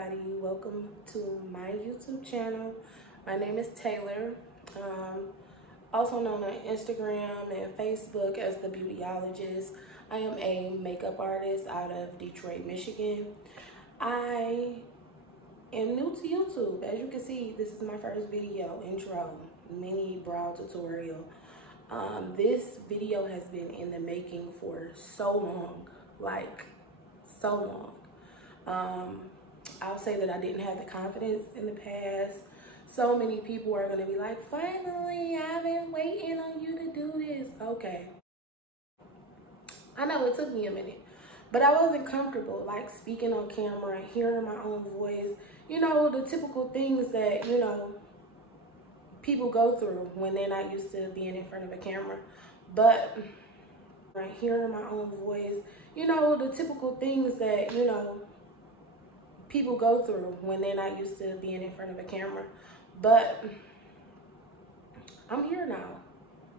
everybody, welcome to my YouTube channel. My name is Taylor, also known on Instagram and Facebook as the Beautyologist. I am a makeup artist out of Detroit, Michigan. I am new to YouTube. As you can see, this is my first video, intro, mini brow tutorial. This video has been in the making for so long, like so long. I'll say that I didn't have the confidence in the past. So many people are gonna be like, finally, I've been waiting on you to do this. Okay. I know it took me a minute, but I wasn't comfortable like speaking on camera, hearing my own voice, you know, the typical things that, you know, people go through when they're not used to being in front of a camera. But hearing my own voice, you know, the typical things that, you know, people go through when they're not used to being in front of a camera. But I'm here now.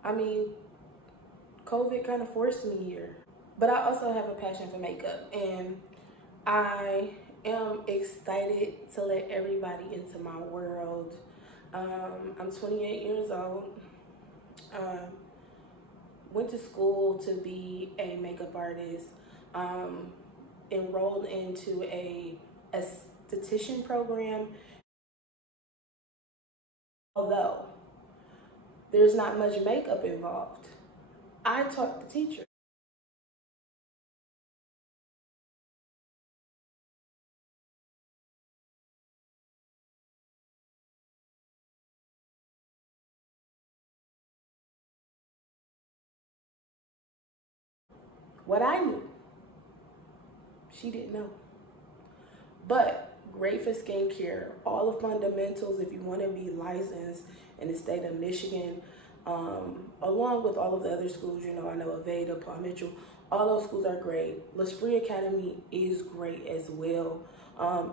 I mean, COVID kind of forced me here. But I also have a passion for makeup, and I am excited to let everybody into my world. I'm 28 years old. Went to school to be a makeup artist. Enrolled into a esthetician program. Although there's not much makeup involved, I taught the teacher. What I knew, she didn't know. But great for skincare, all the fundamentals if you want to be licensed in the state of Michigan, along with all of the other schools, you know, I know Aveda, Paul Mitchell, all those schools are great. L'Esprit Academy is great as well.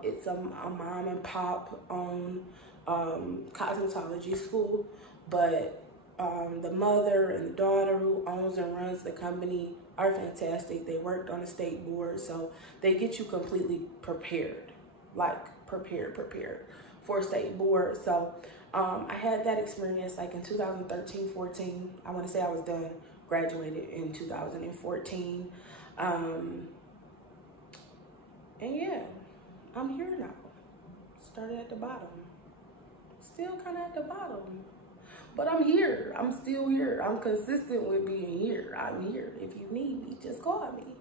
It's a mom and pop owned cosmetology school, but the mother and the daughter who owns and runs the company are fantastic. They worked on the state board, so they get you completely prepared, like prepared for state board. So I had that experience like in 2013-14. I want to say I was done, graduated in 2014. And yeah, I'm here now. Started at the bottom, still kind of at the bottom. But I'm here. I'm still here. I'm consistent with being here. I'm here. If you need me, just call me.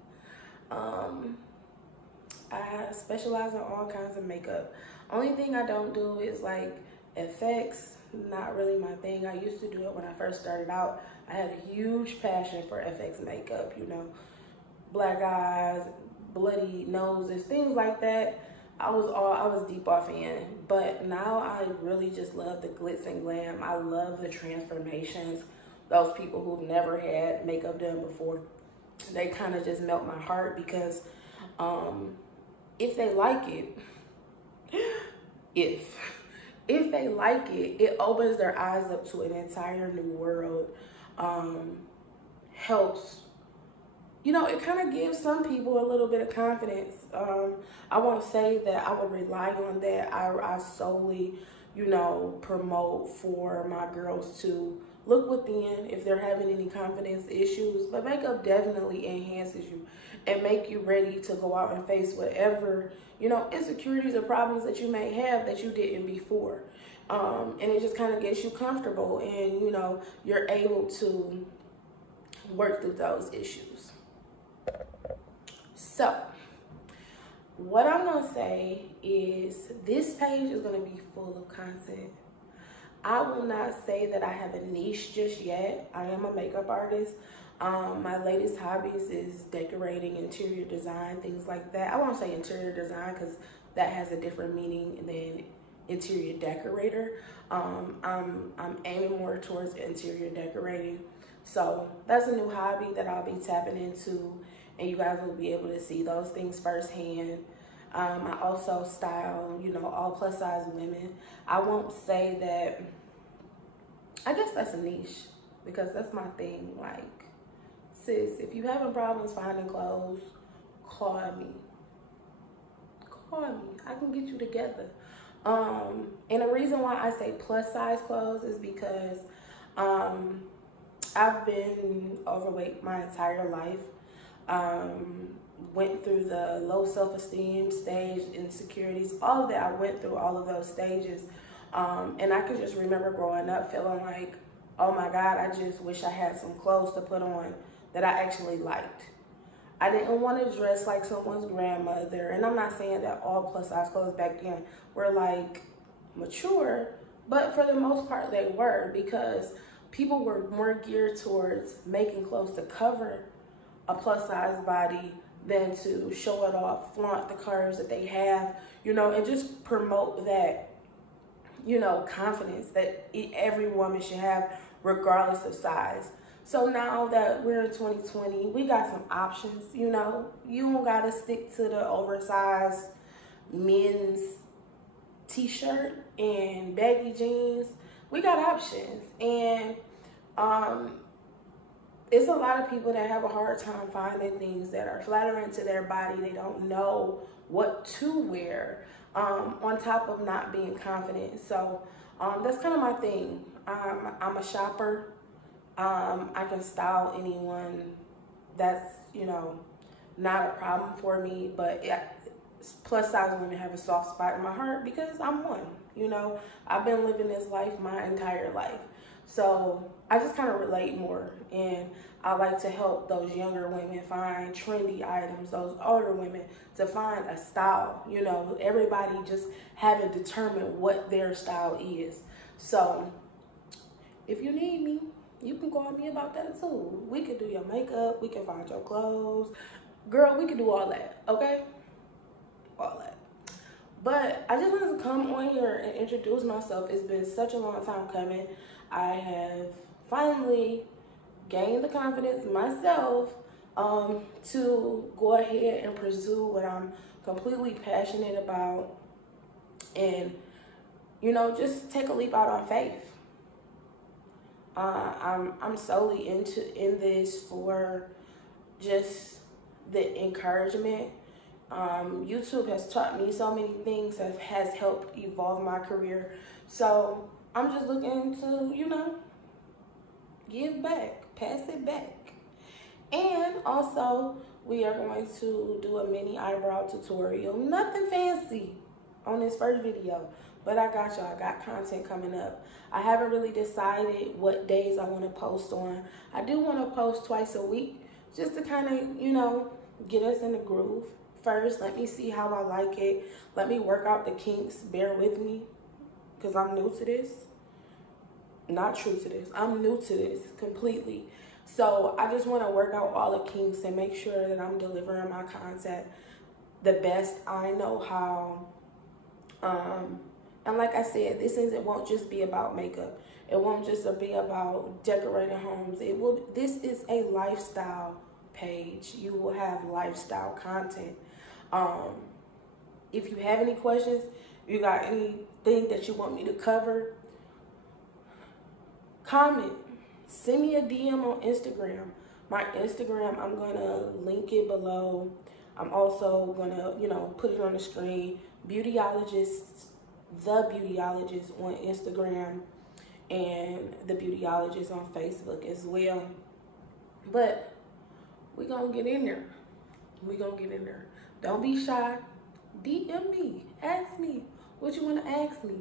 I specialize in all kinds of makeup. Only thing I don't do is like effects. Not really my thing. I used to do it when I first started out. I had a huge passion for FX makeup, you know, black eyes, bloody noses, things like that. I was deep off in, but now I really just love the glitz and glam. I love the transformations. Those people who've never had makeup done before, they kind of just melt my heart because if they like it, if they like it, it opens their eyes up to an entire new world. Helps. You know, it kind of gives some people a little bit of confidence. I won't say that I would rely on that. I solely, you know, promote for my girls to look within if they're having any confidence issues. But makeup definitely enhances you and make you ready to go out and face whatever, you know, insecurities or problems that you may have that you didn't before. And it just kind of gets you comfortable and, you know, you're able to work through those issues. So, what I'm going to say is this page is going to be full of content. I will not say that I have a niche just yet. I am a makeup artist. My latest hobbies is decorating, interior design, things like that. I won't say interior design because that has a different meaning than interior decorator. I'm aiming more towards interior decorating. So that's a new hobby that I'll be tapping into, and you guys will be able to see those things firsthand. I also style, you know, all plus size women. I won't say that, I guess that's a niche because that's my thing. Like, sis, if you having problems finding clothes, call me. call me. I can get you together. And the reason why I say plus size clothes is because I've been overweight my entire life. Went through the low self-esteem stage, insecurities, all of that. I went through all of those stages. And I can just remember growing up feeling like, oh my God, I just wish I had some clothes to put on that I actually liked. I didn't want to dress like someone's grandmother. And I'm not saying that all plus size clothes back then were like mature, but for the most part they were, because people were more geared towards making clothes to cover a plus size body than to show it off, flaunt the curves that they have, you know, and just promote that, you know, confidence that every woman should have regardless of size. So now that we're in 2020, we got some options, you know. You don't gotta stick to the oversized men's t-shirt and baggy jeans. We got options. And it's a lot of people that have a hard time finding things that are flattering to their body. They don't know what to wear, on top of not being confident. So that's kind of my thing. I'm a shopper. I can style anyone. That's, you know, not a problem for me. But plus size women have a soft spot in my heart because I'm one. You know, I've been living this life my entire life. So I just kind of relate more, and I like to help those younger women find trendy items, those older women to find a style. You know, everybody just haven't determined what their style is. So if you need me, you can call me about that too. We can do your makeup, we can find your clothes. Girl, we can do all that, okay? All that. But I just wanted to come on here and introduce myself. It's been such a long time coming. I have finally gained the confidence myself to go ahead and pursue what I'm completely passionate about, and, you know, just take a leap out on faith. I'm solely in this for just the encouragement. YouTube has taught me so many things that has helped evolve my career. So I'm just looking to, you know, give back, pass it back. And also, we are going to do a mini eyebrow tutorial. Nothing fancy on this first video, but I got y'all. I got content coming up. I haven't really decided what days I want to post on. I do want to post twice a week just to kind of, you know, get us in the groove. First, let me see how I like it. Let me work out the kinks. Bear with me, because I'm new to this. Not true to this. I'm new to this completely. So I just want to work out all the kinks and make sure that I'm delivering my content the best I know how. And like I said, it won't just be about makeup. It won't just be about decorating homes. This is a lifestyle page. You will have lifestyle content. If you have any questions, you got anything that you want me to cover, comment, send me a DM on Instagram. My Instagram, I'm gonna link it below. I'm also gonna, you know, put it on the screen. Beautyologist, the Beautyologist on Instagram, and the Beautyologist on Facebook as well. But we gonna get in there. We gonna get in there. Don't be shy. DM me. Ask me what you want to ask me.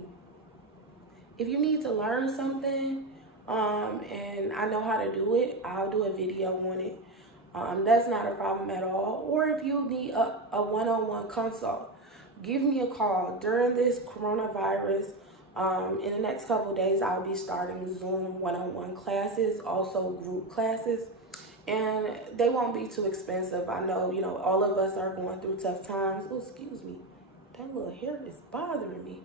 If you need to learn something, and I know how to do it, I'll do a video on it. That's not a problem at all. Or if you need a one-on-one consult, give me a call. During this coronavirus, in the next couple of days, I'll be starting Zoom one-on-one classes, also group classes. And they won't be too expensive. I know, you know, all of us are going through tough times. Oh, excuse me. That little hair is bothering me.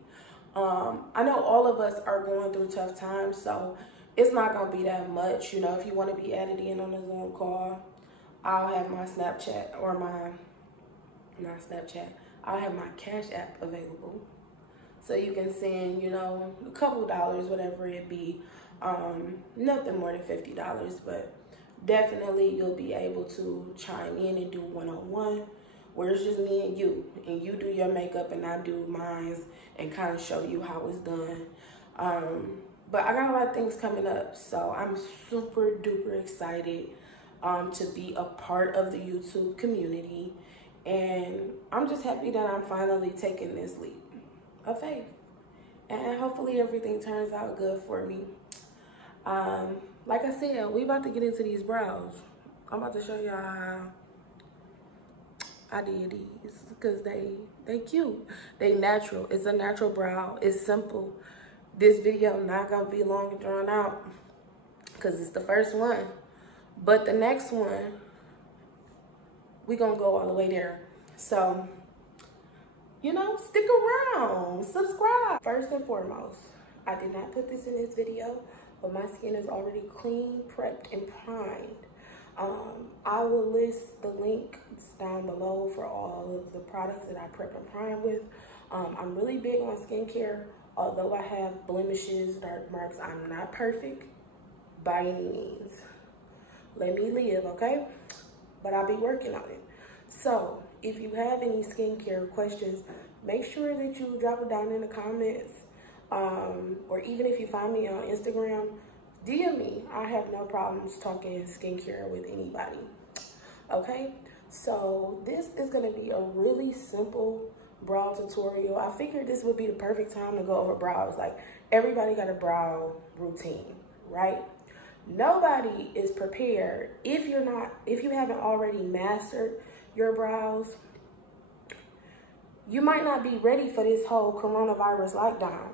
I know all of us are going through tough times, so it's not going to be that much. You know, if you want to be added in on a Zoom call, I'll have my Snapchat or not Snapchat. I'll have my Cash App available. So you can send, you know, a couple dollars, whatever it be. Nothing more than $50, but definitely you'll be able to chime in and do one-on-one where it's just me and you do your makeup and I do mine and kind of show you how it's done. But I got a lot of things coming up, so I'm super duper excited to be a part of the YouTube community. And I'm just happy that I'm finally taking this leap of faith. And hopefully everything turns out good for me. Like I said, we about to get into these brows. I'm about to show y'all how I did these because they cute. They natural. It's a natural brow. It's simple. This video not gonna be long and drawn out because it's the first one. But the next one, we gonna go all the way there. So, you know, stick around, subscribe. First and foremost, I did not put this in this video, but my skin is already clean, prepped, and primed. I will list the links down below for all of the products that I prep and prime with. I'm really big on skincare. Although I have blemishes, dark marks, I'm not perfect by any means. Let me live, okay? But I'll be working on it. So, if you have any skincare questions, make sure that you drop it down in the comments. Or even if you find me on Instagram, DM me. I have no problems talking skincare with anybody. Okay? So, this is going to be a really simple brow tutorial. I figured this would be the perfect time to go over brows. Like, everybody got a brow routine, right? Nobody is prepared if you haven't already mastered your brows. You might not be ready for this whole coronavirus lockdown,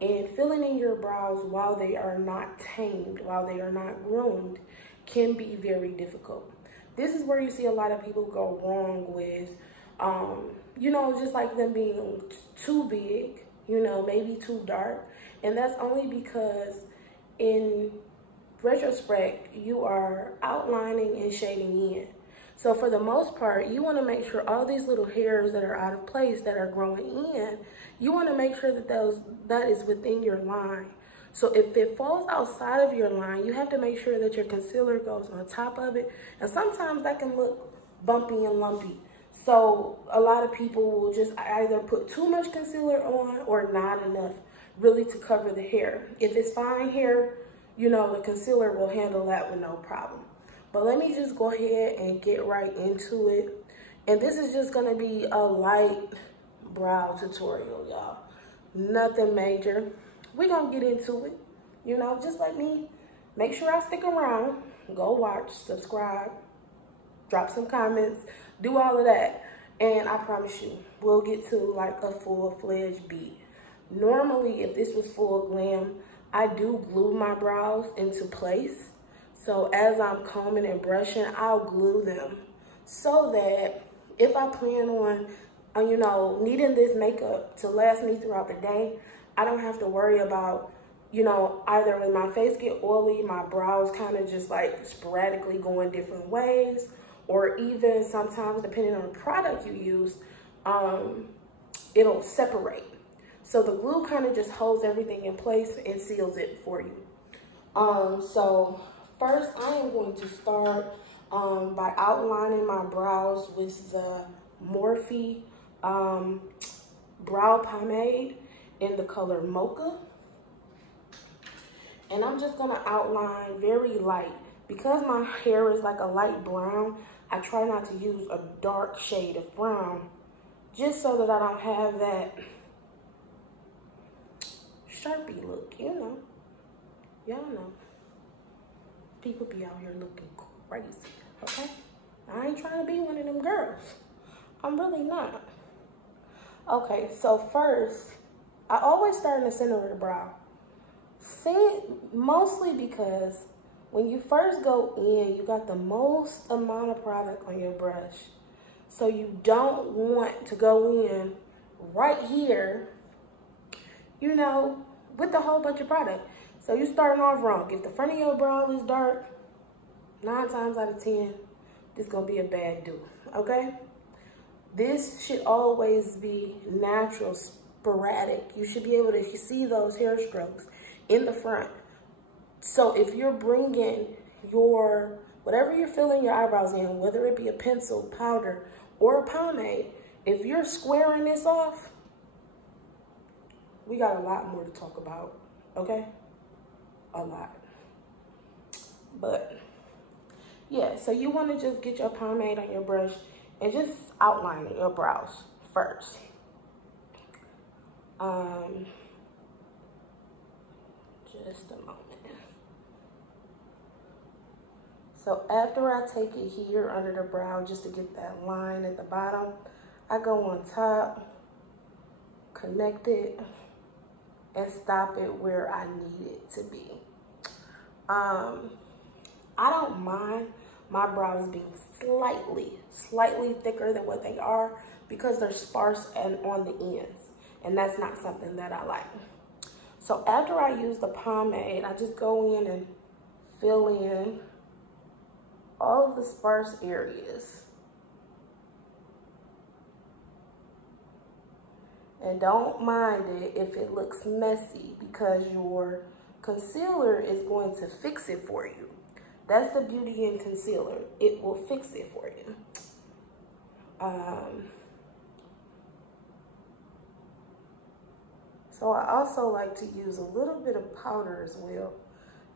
and filling in your brows while they are not tamed, while they are not groomed, can be very difficult. This is where you see a lot of people go wrong with you know, just like them being too big, you know, maybe too dark. And that's only because in retrospect, you are outlining and shading in. So for the most part, you want to make sure all these little hairs that are out of place, that are growing in, you want to make sure that that is within your line. So if it falls outside of your line, you have to make sure that your concealer goes on top of it. And sometimes that can look bumpy and lumpy. So a lot of people will just either put too much concealer on or not enough really to cover the hair. If it's fine hair, you know, the concealer will handle that with no problem. But let me just go ahead and get right into it. And this is just gonna be a light brow tutorial, y'all. Nothing major. We're gonna get into it, you know, just like me. Make sure I stick around, go watch, subscribe, drop some comments, do all of that, and I promise you, we'll get to like a full-fledged beat. Normally, if this was full glam, I do glue my brows into place. So as I'm combing and brushing, I'll glue them so that if I plan on, you know, needing this makeup to last me throughout the day, I don't have to worry about, you know, either when my face get oily, my brows kind of just like sporadically going different ways, or even sometimes, depending on the product you use, it'll separate. So the glue kind of just holds everything in place and seals it for you. So first, I am going to start by outlining my brows with the Morphe brow pomade in the color Mocha. And I'm just gonna outline very light. Because my hair is like a light brown, I try not to use a dark shade of brown, just so that I don't have that Sharpie look, you know. Y'all know. People be out here looking crazy, okay? I ain't trying to be one of them girls. I'm really not. Okay, so first, I always start in the center of the brow. Mostly because when you first go in, you got the most amount of product on your brush. So you don't want to go in right here, you know, with a whole bunch of product. So you're starting off wrong. If the front of your brow is dark, 9 times out of 10, this is gonna be a bad do, okay? This should always be natural, sporadic. You should be able to see those hair strokes in the front. So if you're bringing your, whatever you're filling your eyebrows in, whether it be a pencil, powder, or a pomade, if you're squaring this off, we got a lot more to talk about, okay? A lot. But yeah, so you want to just get your pomade on your brush and just outline your brows first. Just a moment. So after I take it here under the brow just to get that line at the bottom, I go on top, connect it, and stop it where I need it to be. I don't mind my brows being slightly thicker than what they are because they're sparse and on the ends, and that's not something that I like. So after I use the pomade, I just go in and fill in all of the sparse areas. And don't mind it if it looks messy because your concealer is going to fix it for you. That's the beauty in concealer. It will fix it for you. So I also like to use a little bit of powder as well.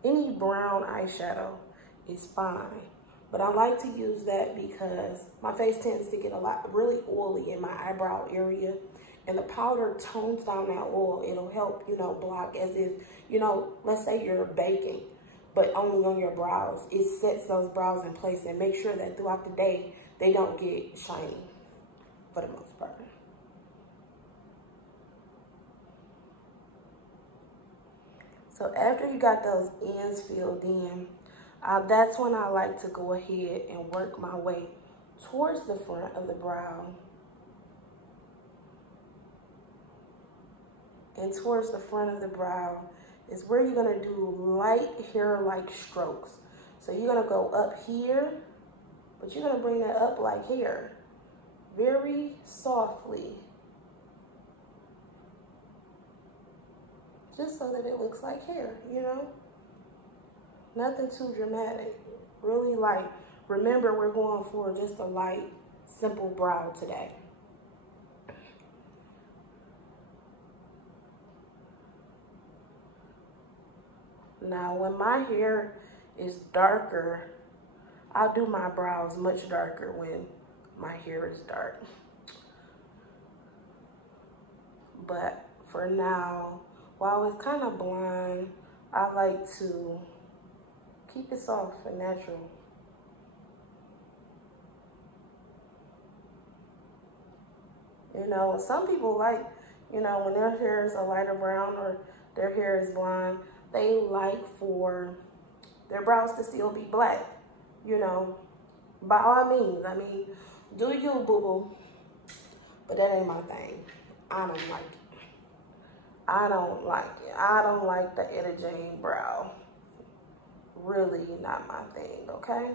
Any brown eyeshadow is fine, but I like to use that because my face tends to get really oily in my eyebrow area, and the powder tones down that oil. It'll help, you know, block, as if, you know, let's say you're baking, but only on your brows. It sets those brows in place and makes sure that throughout the day, they don't get shiny for the most part. So after you got those ends filled in, that's when I like to go ahead and work my way towards the front of the brow. And towards the front of the brow is where you're gonna do light hair-like strokes. So you're gonna go up here, but you're gonna bring that up like hair, very softly. Just so that it looks like hair, you know? Nothing too dramatic, really light. Remember, we're going for just a light, simple brow today. Now, when my hair is darker, I'll do my brows much darker when my hair is dark. But for now, while it's kind of blonde, I like to keep it soft and natural. You know, some people like, you know, when their hair is a lighter brown or their hair is blonde, they like for their brows to still be black, you know. By all means, I mean, do you, boo-boo. But that ain't my thing. I don't like it. I don't like it. I don't like the Etta Jane brow. Really not my thing, okay?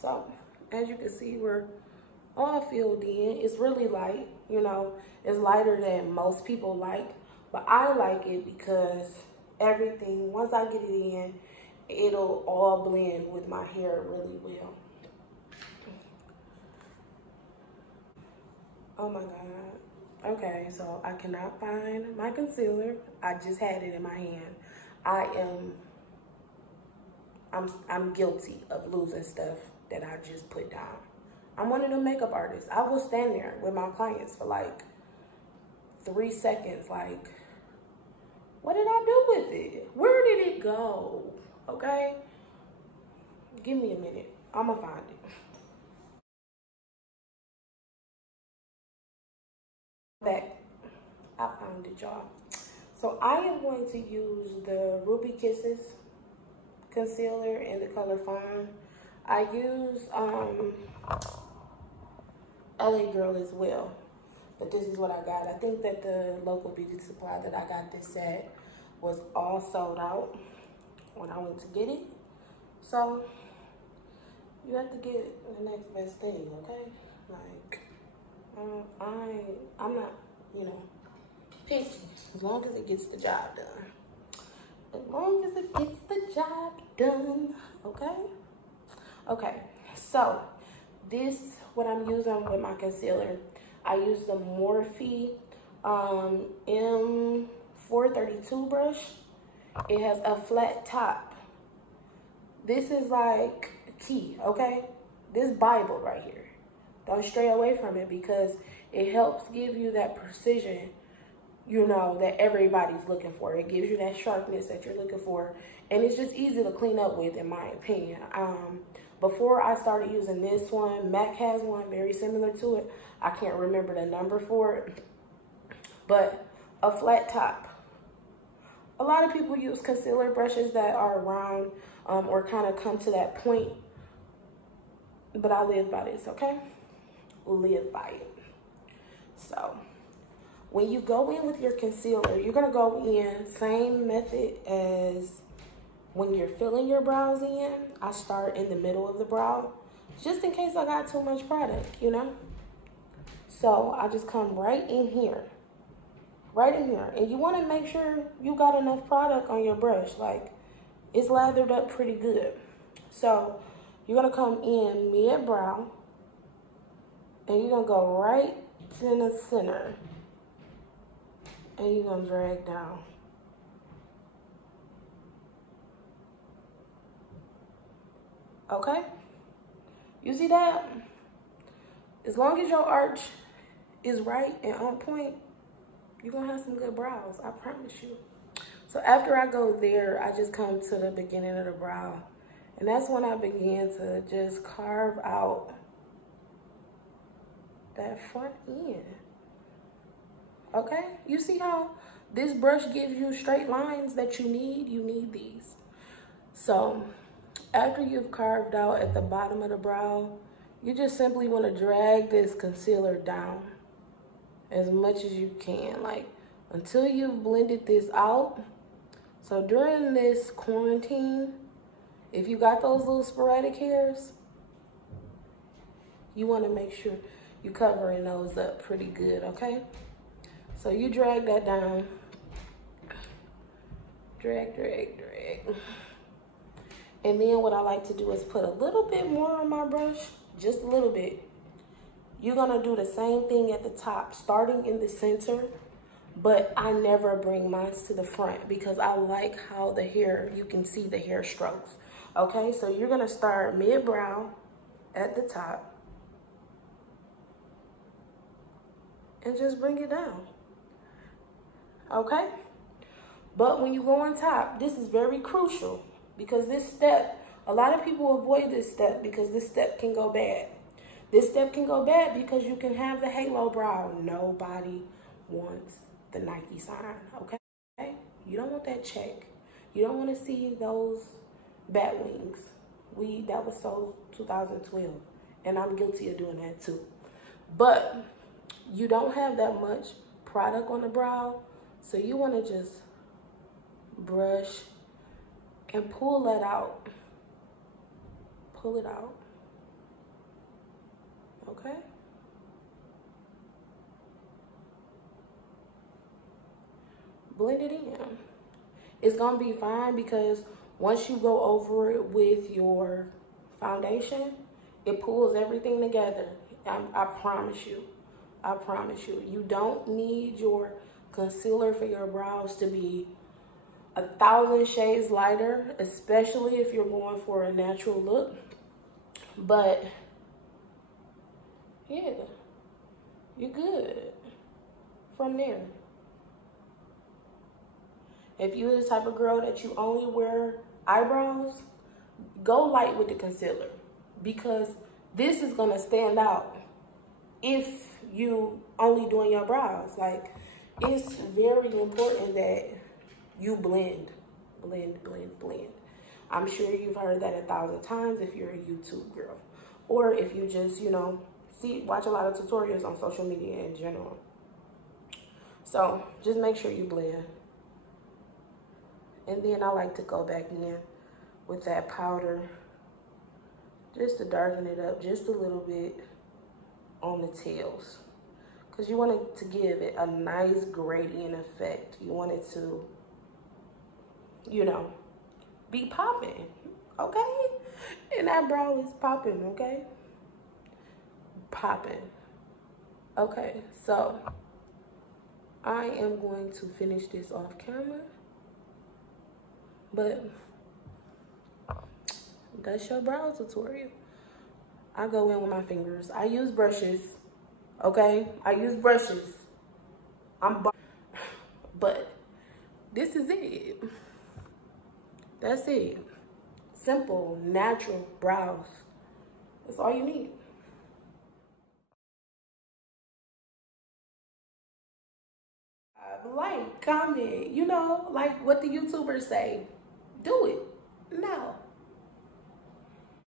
So, as you can see, we're all filled in. It's really light, you know. It's lighter than most people like. But I like it because everything, once I get it in, it'll all blend with my hair really well. Oh my God. Okay, so I cannot find my concealer. I just had it in my hand. I'm guilty of losing stuff that I just put down. I'm one of them makeup artists. I will stand there with my clients for like 3 seconds, like, what did I do with it? Where did it go? Okay? Give me a minute. I'm gonna find it. Back. I found it, y'all. So I am going to use the Ruby Kisses concealer in the color Fawn. I use LA Girl as well, but this is what I got. I think that the local beauty supply that I got this at was all sold out when I went to get it. So you have to get the next best thing, okay? Like, I'm not, you know, picky, as long as it gets the job done. As long as it gets the job done, okay? Okay, so this what I'm using with my concealer. I use the Morphe M432 brush. It has a flat top. This is like key, okay? This Bible right here. Don't stray away from it because it helps give you that precision, you know, that everybody's looking for. It gives you that sharpness that you're looking for. And it's just easy to clean up with, in my opinion. Before I started using this one, MAC has one very similar to it. I can't remember the number for it, but a flat top. A lot of people use concealer brushes that are round or kind of come to that point, but I live by this, okay? Live by it. So when you go in with your concealer, you're gonna go in same method as when you're filling your brows in. I start in the middle of the brow, just in case I got too much product, you know? So I just come right in here, and you wanna make sure you got enough product on your brush, like it's lathered up pretty good. So you're gonna come in mid-brow, and you're gonna go right in the center, and you're gonna drag down. Okay? You see that? As long as your arch is right and on point, you're gonna have some good brows, I promise you. So after I go there, I just come to the beginning of the brow, and that's when I begin to just carve out that front end. Okay? You see how this brush gives you straight lines that you need? You need these. So after you've carved out at the bottom of the brow, you just simply want to drag this concealer down as much as you can, like until you've blended this out. So during this quarantine, if you got those little sporadic hairs, you want to make sure you covering those up pretty good, okay? So you drag that down. Drag, drag, drag. And then what I like to do is put a little bit more on my brush, just a little bit. You're gonna do the same thing at the top, starting in the center, but I never bring mine to the front because I like how the hair, you can see the hair strokes. Okay, so you're gonna start mid-brow at the top and just bring it down, okay? But when you go on top, this is very crucial because this step, a lot of people avoid this step because this step can go bad. This step can go bad because you can have the halo brow. Nobody wants the Nike sign, okay? You don't want that check. You don't want to see those bat wings. That was so 2012, and I'm guilty of doing that too. But you don't have that much product on the brow, so you want to just brush and pull that out. Pull it out. Okay? Blend it in. It's gonna be fine because once you go over it with your foundation, it pulls everything together. I promise you. I promise you. You don't need your concealer for your brows to be 1,000 shades lighter, especially if you're going for a natural look. But yeah, you're good from there. If you're the type of girl that you only wear eyebrows, go light with the concealer because this is gonna stand out if you only doing your brows. Like, it's very important that you blend, blend, blend, blend. I'm sure you've heard that 1,000 times if you're a YouTube girl, or if you just, you know, watch a lot of tutorials on social media in general. So just make sure you blend. And then I like to go back in with that powder just to darken it up just a little bit on the tails. Because you want it to give it a nice gradient effect. You want it to, you know, be popping, okay? And that brow is popping, okay? popping. Okay, so I am going to finish this off camera, but that's your brow tutorial. I go in with my fingers. I use brushes, okay? I use brushes. But this is it. That's it. Simple, natural brows. That's all you need. Like, comment, you know, like what the YouTubers say. Do it now.